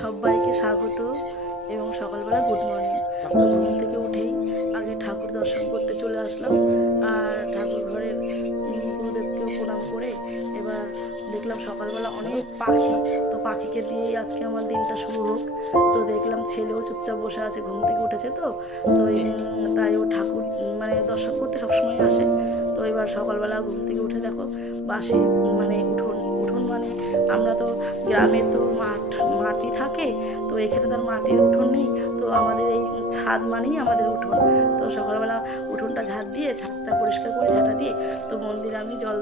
সবাইকে স্বাগত এবং সকালবেলা গুড মর্নিং। তো ঘুম থেকে উঠেই আগে ঠাকুর দর্শন করতে চলে আসলাম, আর ঠাকুর ঘরের গুরুদেবকেও প্রণাম করে এবার দেখলাম সকালবেলা অনেক পাখি, তো পাখিকে দিয়েই আজকে আমার দিনটা শুরু হোক। তো দেখলাম ছেলেও চুপচাপ বসে আছে, ঘুম থেকে উঠেছে তো তো তাই ও ঠাকুর দর্শন করতে সবসময় আসে। তো এবার সকালবেলা ঘুম থেকে উঠে দেখো বাসি উঠোন উঠোন আমরা তো গ্রামে তো মাটি থাকে, তো এখানে তার মাটির উঠোন নেই, তো আমাদের এই ছাদ মানেই আমাদের উঠোন। তো সকালবেলা উঠোনটা ঝাড় দিয়ে ছাদটা পরিষ্কার করে ঝাঁটা দিয়ে তো মন্দিরে আমি জল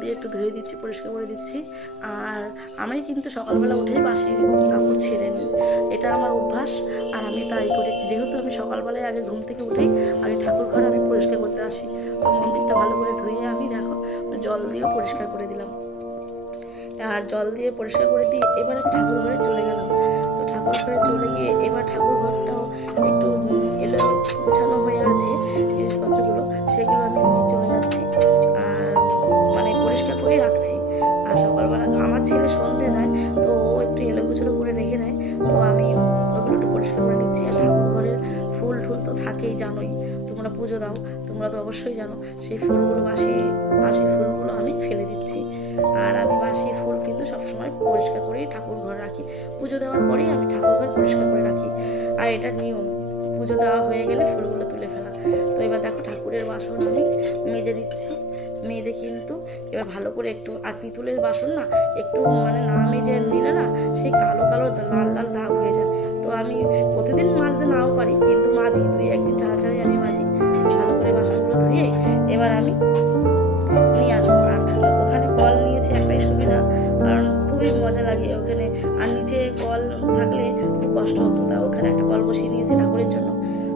দিয়ে একটু ধুয়ে দিচ্ছি, পরিষ্কার করে দিচ্ছি। আর আমি কিন্তু সকালবেলা উঠেই বাসি কাপড় ছেড়ে নিই, এটা আমার অভ্যাস। আর আমি তাই করি, যেহেতু আমি সকালবেলায় আগে ঘুম থেকে উঠেই আগে ঠাকুর ঘর আমি পরিষ্কার করতে আসি। তো মন্দিরটা ভালো করে ধুয়ে আমি দেখো জল দিয়েও পরিষ্কার করে দিলাম। আর জল দিয়ে পরিষ্কার করে দিয়ে এবার আমি ঠাকুর ঘরে চলে গেলাম। তো ঠাকুর ঘরে চলে গিয়ে এবার ঠাকুর ঘরটাও একটু এলো গোছানো হয়ে আছে, জিনিসপত্রগুলো সেগুলো আমি নিয়ে চলে যাচ্ছি আর পরিষ্কার করেই রাখছি। আর সকালবেলা আমার ছেলে সন্ধে দেয়, তো ও একটু এলো গোছানো করে রেখে দেয়, তো আমি ওগুলো একটু পরিষ্কার করে নিচ্ছি। আর ঠাকুর ঘরের ফুল টুল তো থাকেই, জানোই তোমরা পুজো দাও, তোমরা তো অবশ্যই জানো, সেই ফুলগুলো বাসি ফুলগুলো আমি ফেলে দিচ্ছি। আর আমি বাসি ফুল কিন্তু সবসময় পরিষ্কার করেই ঠাকুর ঘর রাখি, পুজো দেওয়ার পরেই আমি ঠাকুর ঘর পরিষ্কার করে রাখি। আর এটা নিয়ম, পুজো দেওয়া হয়ে গেলে ফুলগুলো তুলে ফেলা। তো এবার দেখো ঠাকুরের বাসন আমি মেজে দিচ্ছি, মেজে কিন্তু এবার ভালো করে একটু, আর পিতলের বাসন না একটু না মেজে নিলে না সেই কালো কালো লাল লাল দাগ হয়ে যায়। তো আমি প্রতিদিন মাজতে নাও পারি, কিন্তু মাজি, একদিন ছাড়া ছাড়াই আমি মাজি। ভালো করে বাসনগুলো ধুয়ে এবার আমি নিয়ে আসবো। আর ওখানে কল নিয়েছি, একটাই সুবিধা, কারণ খুবই মজা লাগে ওখানে, আর নিচে কল থাকলে খুব কষ্ট হতো, তা ওখানে একটা কল বসিয়ে নিয়েছি ঠাকুরের জন্য।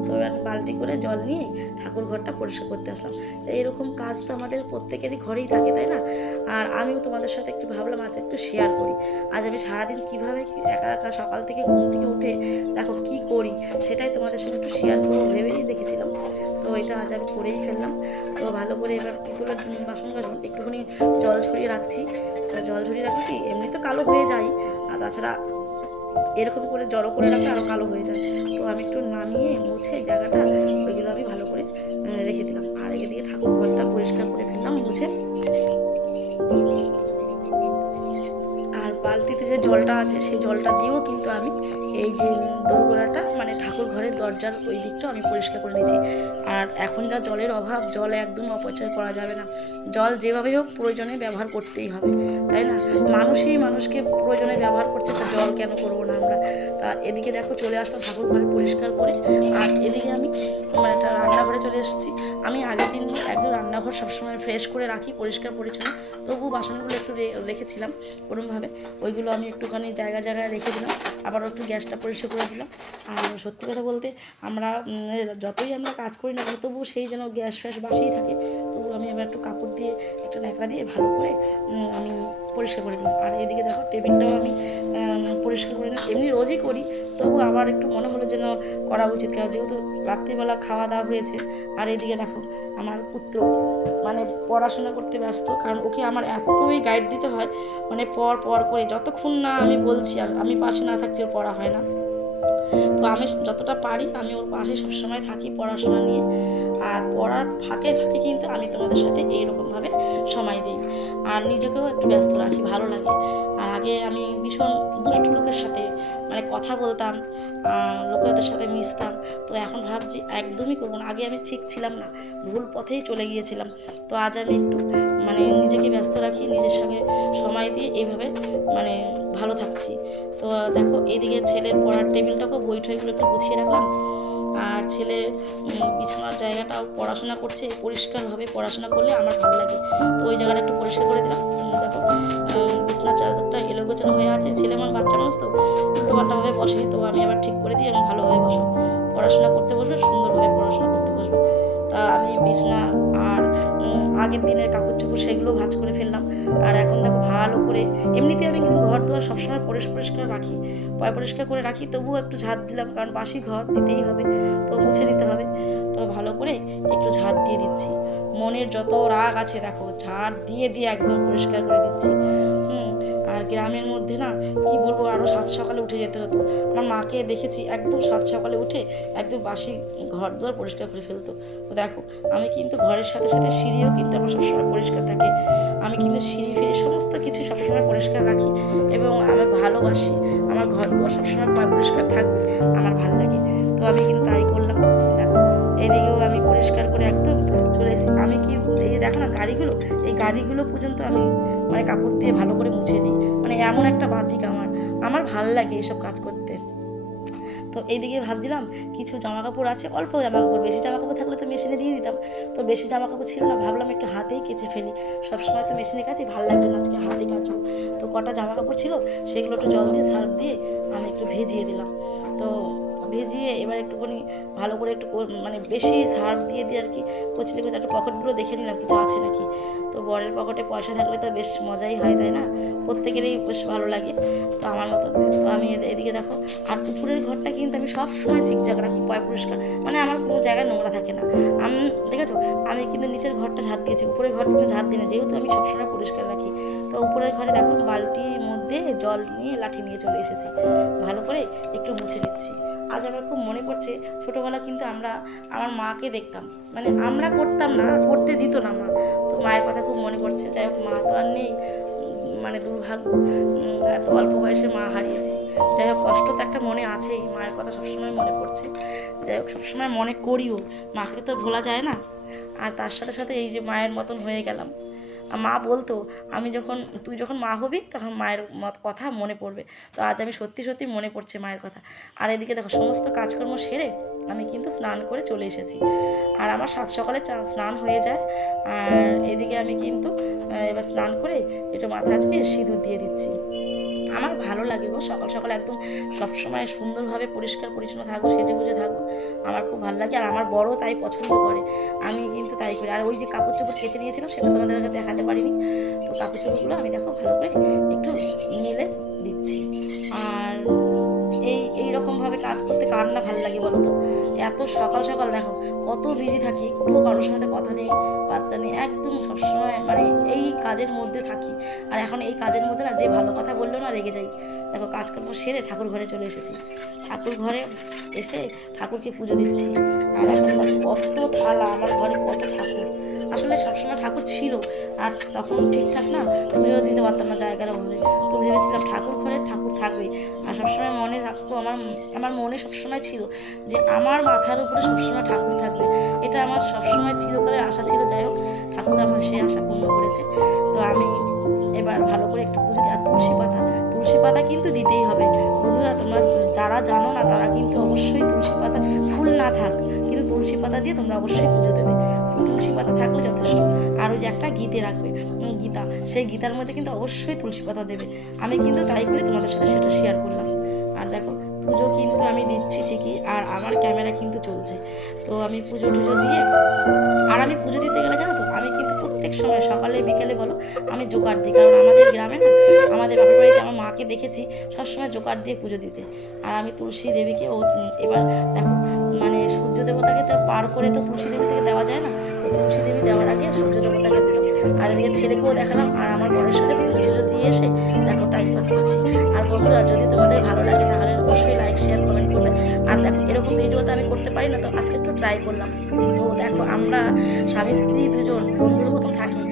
তো এবার বালতি করে জল নিয়ে ঠাকুর ঘরটা পরিষ্কার করতে আসলাম। এইরকম কাজ তো আমাদের প্রত্যেকেরই ঘরেই থাকে, তাই না? আর আমিও তোমাদের সাথে একটু ভাবলাম আজ একটু শেয়ার করি, আজ আমি সারাদিন কীভাবে একা একা সকাল থেকে ঘুম থেকে উঠে দেখো কি করি, সেটাই তোমাদের সাথে একটু শেয়ার করবো ভেবেই দেখেছিলাম। তো এটা আজ আমি করেই ফেললাম। তো ভালো করে এবার পিতলের বাসন একটুখানি জল ছড়িয়ে রাখছি। তো জল ছড়িয়ে রাখলে কি এমনি তো কালো হয়ে যায়, আর তাছাড়া এরকম করে জড়ো করে রাখলে আরও কালো হয়ে যায়। তো আমি একটু নামিয়ে মুছে জায়গাটা ওইগুলো আমি ভালো করে রেখে দিলাম। আর এদিকে ঠাকুর ঘরটা পরিষ্কার করে ফেললাম মুছে। আর বালতিতে যে জলটা আছে সেই জলটা দিয়েও কিন্তু আমি এই যে দোরগোড়াটা ঠাকুর ঘরের দরজার ওই দিকটা আমি পরিষ্কার করে নিয়েছি। আর এখন যা জলের অভাব, জল একদম অপচয় করা যাবে না, জল যেভাবেই হোক প্রয়োজনে ব্যবহার করতেই হবে, তাই না? মানুষই মানুষকে প্রয়োজনে ব্যবহার করছে, তা জল কেন করবো না আমরা? তা এদিকে দেখো চলে আসলাম ঠাকুর ঘরে পরিষ্কার করে। আর এদিকে আমি একটা রান্নাঘরে চলে এসেছি। আমি আগের দিন একদম রান্নাঘর সবসময় ফ্রেশ করে রাখি, পরিষ্কার পরিচ্ছন্ন, তবু বাসনগুলো একটু রেখেছিলাম ওরমভাবে, ওইগুলো আমি একটুখানি জায়গায় রেখে দিলাম, আবারও একটু গ্যাসটা পরিষ্কার করে দিলাম। আর সত্যি কথা বলতে আমরা যতই আমরা কাজ করি না তবু সেই যেন গ্যাস ফ্যাস বাসিই থাকে, তবু আমি এবার একটু কাপড় দিয়ে একটা ন্যাকড়া দিয়ে ভালো করে আমি পরিষ্কার করে দিলাম। আর এদিকে দেখো টেবিলটাও আমি পরিষ্কার করে নিই, এমনি রোজই করি, তবু আবার একটু মনে হলো যেন করা উচিত, যেহেতু রাত্রিবেলা খাওয়া দাওয়া হয়েছে। আর এদিকে দেখো আমার পুত্র পড়াশোনা করতে ব্যস্ত, কারণ ওকে আমার এতই গাইড দিতে হয়, পর করে যতক্ষণ না আমি বলছি আর আমি পাশে না থাকছি ওর পড়া হয় না। তো আমি যতটা পারি আমি ওর পাশে সবসময় থাকি পড়াশোনা নিয়ে। আর পড়ার ফাঁকে কিন্তু আমি তোমাদের সাথে এইরকমভাবে সময় দিই, আর নিজেকেও একটু ব্যস্ত রাখি, ভালো লাগে। আর আগে আমি ভীষণ দুষ্টু লোকের সাথে কথা বলতাম, লোকেদের সাথে মিশতাম, তো এখন ভাবছি একদমই করবো না। আগে আমি ঠিক ছিলাম না, ভুল পথেই চলে গিয়েছিলাম। তো আজ আমি একটু নিজেকে ব্যস্ত রাখি, নিজের সঙ্গে সময় দিয়ে এইভাবে ভালো থাকছি। তো দেখো এইদিকে ছেলের পড়ার টেবিলটাকেও বই ঠইগুলো একটু গুছিয়ে রাখলাম। আর ছেলে বিছানার জায়গাটাও পড়াশোনা করছে, পরিষ্কারভাবে পড়াশোনা করলে আমার ভালো লাগে, তো ওই জায়গাটা একটু পরিষ্কার করে দিলাম। দেখো বিছানার চাদরটা এলো গোছানো হয়ে আছে, ছেলে আমার বাচ্চা মানুষ তো উল্টোপাল্টাভাবে বসে, তো আমি আবার ঠিক করে দিই, আমি ভালোভাবে বসো, পড়াশোনা করতে বসবে, সুন্দরভাবে পড়াশোনা করতে বসবে। তা আমি বিছানা আর আগের দিনের কাপড় চোপড় সেগুলো ভাঁজ করে ফেললাম। আর এখন দেখো ভালো করে, এমনিতে আমি কিন্তু ঘর দুয়ার সবসময় পরিষ্কার রাখি, পরিষ্কার করে রাখি, তবুও একটু ঝাঁট দিলাম, কারণ বাসি ঘর দিতেই হবে, তো মুছে নিতে হবে। তো ভালো করে একটু ঝাঁট দিয়ে দিচ্ছি, মনের যত রাগ আছে দেখো ঝাঁট দিয়ে একদম পরিষ্কার করে দিচ্ছি। আর গ্রামের মধ্যে না কি বলবো, আরও সাত সকালে উঠে যেতে হতো। আমার মাকে দেখেছি একদম সাত সকালে উঠে একদম বাসি ঘর দুয়ার পরিষ্কার করে ফেলতো। তো দেখো আমি কিন্তু ঘরের সাথে সাথে সিঁড়িও কিন্তু আমার সবসময় পরিষ্কার থাকে। আমি কিন্তু সিঁড়ি ফিরি সমস্ত কিছু সবসময় পরিষ্কার রাখি এবং আমি ভালোবাসি আমার ঘর দুয়ার সবসময় পরিষ্কার থাকবে, আমার ভালো লাগে। তো আমি কিন্তু তাই করলাম। দেখো এদিকেও আমি পরিষ্কার করে একদম চলে এসেছি। আমি কি এই যে দেখো না গাড়িগুলো, এই গাড়িগুলো পর্যন্ত আমি মানে কাপড় দিয়ে ভালো করে মুছে দিই। মানে এমন একটা বাতিক আমার ভালো লাগে এইসব কাজ করতে। তো এইদিকে ভাবছিলাম কিছু জামা কাপড় আছে, অল্প জামা কাপড়, বেশি জামা কাপড় থাকলে তো মেশিনে দিয়ে দিতাম। তো বেশি জামা কাপড় ছিল না, ভাবলাম একটু হাতেই কেচে ফেলি। সবসময় তো মেশিনে কাচি, ভালো লাগছে না, আজকে হাতে কাচবো। তো কটা জামা কাপড় ছিল সেগুলো একটু জল দিয়ে সার্ফ দিয়ে আমি একটু ভিজিয়ে দিলাম। তো ভিজিয়ে এবার একটুখানি ভালো করে একটু মানে বেশি সার্ফ দিয়ে আর কি কচলে কচলে একটু পকেটগুলো দেখে নিলাম কিছু আছে নাকি। তো বরের পকেটে পয়সা থাকলে তো বেশ মজাই হয়, তাই না? প্রত্যেকেরই বেশ ভালো লাগে, তো আমার মতন। তো আমি এদিকে দেখো, আর উপরের ঘরটা কিন্তু আমি সব সময় চিকচাক রাখি, পরিষ্কার, মানে আমার কোনো জায়গায় নোংরা থাকে না। আমি দেখেছো আমি কিন্তু নিচের ঘরটা ঝাড় দিয়েছি, উপরের ঘর কিন্তু ঝাড় দিই না, যেহেতু আমি সবসময় পরিষ্কার রাখি। তো উপরের ঘরে দেখো বালতির মধ্যে জল নিয়ে লাঠি নিয়ে চলে এসেছি, ভালো করে একটু মুছে দিচ্ছি। আজ আমার খুব মনে পড়ছে ছোটোবেলা কিন্তু আমার মাকে দেখতাম, মানে আমরা করতাম না, করতে দিত না মা। তো মায়ের কথা খুব মনে পড়ছে। যাই হোক মা তো আর নেই, মানে দুর্ভাগ্য, এত অল্প বয়সে মা হারিয়েছি। যাই হোক কষ্ট তো একটা মনে আছেই, মায়ের কথা সবসময় মনে পড়ছে। যাই হোক সবসময় মনে করিও, মাকে তো ভোলা যায় না। আর তার সাথে সাথে এই যে মায়ের মতন হয়ে গেলাম। মা বলতো তুই যখন মা হবি তখন মায়ের কথা মনে পড়বে। তো আজ আমি সত্যি সত্যি মনে পড়ছে মায়ের কথা। আর এদিকে দেখো সমস্ত কাজকর্ম সেরে আমি কিন্তু স্নান করে চলে এসেছি। আর আমার সাত সকালে স্নান হয়ে যায়। আর এদিকে আমি কিন্তু এবার স্নান করে একটু মাথা আঁচড়িয়ে সিঁদুর দিয়ে দিচ্ছি। আমার ভালো লাগে গো, সকাল সকাল একদম সবসময় সুন্দরভাবে পরিষ্কার পরিচ্ছন্ন থাকবো, সেজে গুজে থাকবো, আমার খুব ভালো লাগে। আর আমার বড় তাই পছন্দ করে, আমি কিন্তু তাই করি। আর ওই যে কাপড় চোপড় কেচে নিয়েছিলাম সেটা তোমাদেরকে দেখাতে পারিনি। তো কাপড় চোপড়গুলো আমি দেখো ভালো করে একটু মেলে দিচ্ছি। আর এইরকমভাবে কাজ করতে কার না ভালো লাগে বলো তো? এত সকাল সকাল দেখো কত বিজি থাকি, একটুও কারোর সাথে কথা নেই, বার্তা নেই, একদম সবসময় মানে এই কাজের মধ্যে থাকি। আর এখন এই কাজের মধ্যে না যে ভালো কথা বললেও না রেগে যাই। দেখো কাজকর্ম সেরে ঠাকুর ঘরে চলে এসেছি, ঠাকুর ঘরে এসে ঠাকুরকে পুজো দিচ্ছি। আর এখন কত থালা, আমার ঘরে কত ঠাকুর, আসলে সবসময় ঠাকুর ছিল আর তখন ঠিকঠাক না পুজো দিতে পারতাম না জায়গার অভাবে। তো ভেবেছিলাম ঠাকুর ঘরে ঠাকুর থাকবে। আর সবসময় মনে থাকতো, আমার মনে সবসময় ছিল যে আমার মাথার উপরে সবসময় ঠাকুর থাকবে, এটা আমার সবসময় চিরকালের আশা ছিল। যাই হোক ঠাকুর আমার সেই আশা পূর্ণ করেছে। তো আমি এবার ভালো করে একটু পুজো দিই। আর তুলসী পাতা কিন্তু দিতেই হবে বন্ধুরা। তোমরা যারা জানো না তারা কিন্তু অবশ্যই তুলসী পাতা, ফুল না থাক কিন্তু তুলসী পাতা দিয়ে তোমরা অবশ্যই পুজো দেবে। তুলসী পাতা থাকলে যথেষ্ট। আর ওই যে একটা গীতে রাখবে, গীতা, সেই গীতার মধ্যে কিন্তু অবশ্যই তুলসী পাতা দেবে। আমি কিন্তু তাই করি, তোমাদের সাথে সেটা শেয়ার করলাম। আর দেখো পুজো কিন্তু আমি দিচ্ছি ঠিকই, আর আমার ক্যামেরা কিন্তু চলছে। তো আমি পুজো দিয়ে, আর আমি পুজো দিতে গেলে জানো তো আমি কিন্তু প্রত্যেক সময় সকালে বিকেলে বলো আমি জোগাড় দিই। কারণ আমাদের গ্রামে না, আমাদের বাপের বাড়িতে আমার মাকে দেখেছি সবসময় জোগাড় দিয়ে পুজো দিতে। আর আমি তুলসী দেবীকে এবার দেখো মানে সূর্য দেবতাকে তো পার করে তো তুলসী দেবী থেকে দেওয়া যায় না। তো তুলসী দেবী দেওয়ার আগে সূর্য দেবতাকে দিলাম। আর এদিকে ছেলেকেও দেখালাম, আর আমার বরের সাথে পুজো দিয়ে এসে দেখো টাইম পাস করছি। আর বন্ধুরা যদি তোমাদের ভালো লাগে তাহলে অবশ্যই লাইক শেয়ার কমেন্ট করবে। আর দেখো এরকম ভিডিও তো আমি করতে পারি না, তো আজকে একটু ট্রাই করলাম। তো দেখো আমরা স্বামী স্ত্রী দুজন বন্ধুর মতন থাকি,